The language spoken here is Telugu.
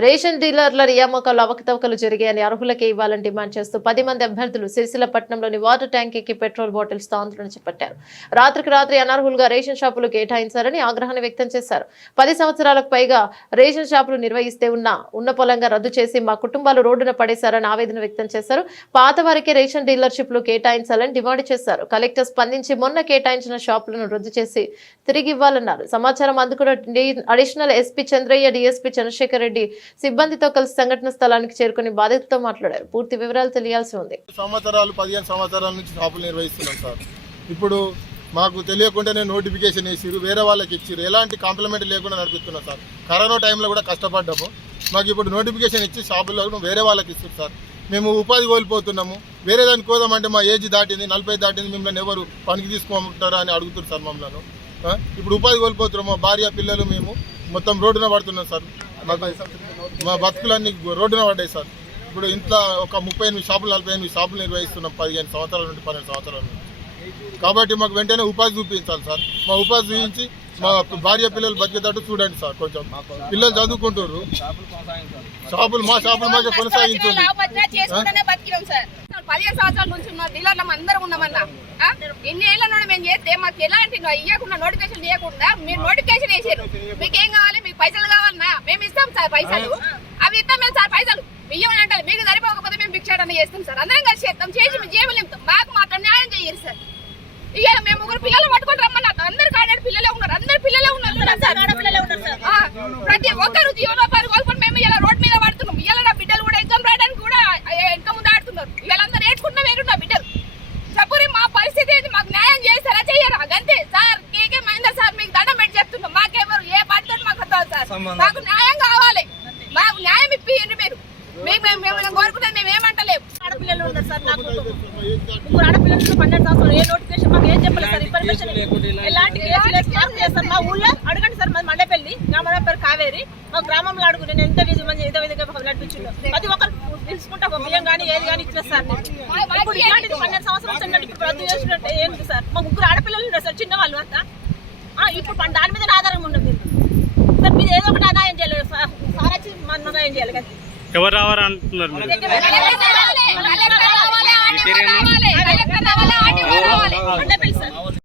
రేషన్ డీలర్ల నియామకాలు అవకతవకలు జరిగాయని అర్హులకే ఇవ్వాలని డిమాండ్ చేస్తూ 10 మంది అభ్యర్థులు సిరిసిల్ల పట్టణంలోని వాటర్ ట్యాంక్ ఎక్కి పెట్రోల్ బాటిల్స్ ఆందోళన చేపట్టారు. రాత్రికి రాత్రి అనర్హులుగా రేషన్ షాపులు కేటాయించారని ఆగ్రహాన్ని వ్యక్తం చేశారు. 10 సంవత్సరాలకు పైగా రేషన్ షాపులు నిర్వహిస్తే ఉన్న పొలంగా రద్దు చేసి మా కుటుంబాలు రోడ్డున పడేశారని ఆవేదన వ్యక్తం చేశారు. పాత వారికే రేషన్ డీలర్షిప్లు కేటాయించాలని డిమాండ్ చేశారు. కలెక్టర్ స్పందించి మొన్న కేటాయించిన షాపులను రద్దు చేసి తిరిగి ఇవ్వాలన్నారు. సమాచారం అందుకున్న additional SP Chandraiah, DSP Chandrashekar Reddy సిబ్బందితో కలిసి సంఘటన స్థలానికి చేరుకుని బాధితులతో మాట్లాడారు. పూర్తి వివరాలు తెలియాల్సి ఉంది. 15 సంవత్సరాల నుంచి షాపులు నిర్వహిస్తున్నాం సార్. ఇప్పుడు మాకు తెలియకుండానే నోటిఫికేషన్ వేసిరు, వేరే వాళ్ళకి ఇచ్చిరు, ఎలాంటి కాంప్లిమెంట్ లేకుండా నడిపిస్తున్నాం సార్. కరోనా టైంలో కూడా కష్టపడ్డాము. మాకు ఇప్పుడు నోటిఫికేషన్ ఇచ్చి షాపుల్లో వేరే వాళ్ళకి ఇస్తారు సార్. మేము ఉపాధి కోల్పోతున్నాము. వేరే దానికి కోదామంటే మా ఏజ్ దాటింది, 40 దాటింది, మిమ్మల్ని ఎవరు పనికి తీసుకోమంటారా అని అడుగుతారు సార్ మమ్మల్ని. ఇప్పుడు ఉపాధి కోల్పోతున్నాము. మా భార్య పిల్లలు మేము మొత్తం రోడ్డున పడుతున్నాం సార్. మా బతుకులన్నీ రోడ్డున పడ్డాయి సార్. ఇప్పుడు ఇంట్లో ఒక 38 షాపులు 48 షాపులు నిర్వహిస్తున్నాం 15 సంవత్సరాల నుండి 12 సంవత్సరాల నుండి. కాబట్టి మాకు వెంటనే ఉపాధి చూపించాలి సార్. మా ఉపాధి చూపించి మా భార్య పిల్లలు బతికేటట్టు చూడండి సార్. కొంచెం పిల్లలు చదువుకుంటారు. మా షాపులు మాకే కొనసాగించండి. 15 సంవత్సరాల నుంచి ఉన్న డీలర్లు అందరం ఉన్నామన్నా. ఎన్ని ఏళ్ళ నుండి మేము చేస్తే మాకు ఎలాంటి ఇవ్వకుండా నోటిఫికేషన్ ఇవ్వకుండా మీరు నోటిఫికేషన్ వేసారు. మీకేం కావాలి? మీకు పైసలు కావాలన్నా మేము ఇస్తాం సార్. పైసలు అవి ఇస్తాం మేము సార్. పైసలు ఇవ్వమని అంటారు. మీకు సరిపోకపోతే మేము భిక్షాటన చేస్తాం సార్. అందరం కలిసి చేస్తాం. చేసి మేము జేబులు నింపుతాం. మాకు మాత్రం న్యాయం చేయరు సార్. ఇవాళ మేము 3 పిల్లలు పట్టుకొని రమ్మన్నారు. అందరు కాడాడు పిల్లలే ఉన్నారు. అందరు పిల్లలే ఉన్నారు. ప్రతి ఒక్కరు జీవనోపాధి కోల్పోయి మేము ఇలా రోడ్ మీద పడుతున్నాం. ఇలా నా బిడ్డలు కూడా ఎగ్జామ్ రాయడానికి కూడా ఎంత ముందు ఆడుతున్నారు. వీళ్ళందరూ నేర్చుకుంటున్నా వేరు నా బిడ్డలు. చెప్పురి మా పరిస్థితి ఏంటి? మాకు న్యాయం చేస్తారా చెయ్యరా? అంతే సార్. కేకే మహేందర్ సార్ మీకు దండం పెట్టి చెప్తున్నాం. మాకెవరు ఏ పార్టీ మాకు వద్దు సార్. మాకు న్యాయం కావాలి. మాకు న్యాయం ఇప్పియండి మీరు. మేము కోరుకునేది మేము ఏమంటలేము. ఆడపిల్లలు ఉన్నారు సార్. నాకు 3 ఆడపిల్లలు 12 సంవత్సరాలు. ఏ నోటిఫికేషన్ మాకు ఏం చెప్పలేదు సార్. ఇన్ఫర్మేషన్ ఎలాంటి కేసులు చేస్తారు మా ఊళ్ళో అడగండి సార్. మాది మండపల్లి, నా మండప పేరు కావేరి. మా గ్రామంలో అడుగు నేను ఎంత మంది ఏదో విధంగా నడిపించిందో ప్రతి ఒక్కరు తెలుసుకుంటా. ఒక బియ్యం కానీ ఏది కానీ ఇచ్చిన సార్. ఇప్పుడు ఇలాంటిది 12 సంవత్సరాలు ఇప్పుడు రద్దు చేసినట్టు ఏంటి సార్? మా 3 ఆడపిల్లలు ఉన్నారు సార్, చిన్నవాళ్ళు అంతా. ఇప్పుడు దాని మీద ఆధారం ఉన్నది సార్. మీరు ఏదో ఒకటి ఆదాయం చేయలేదు సార్. సార్ వచ్చి మన ఆదాయం చేయాలి కదా. ఎవరు రావాలంటున్నారు? మండపల్లి సార్.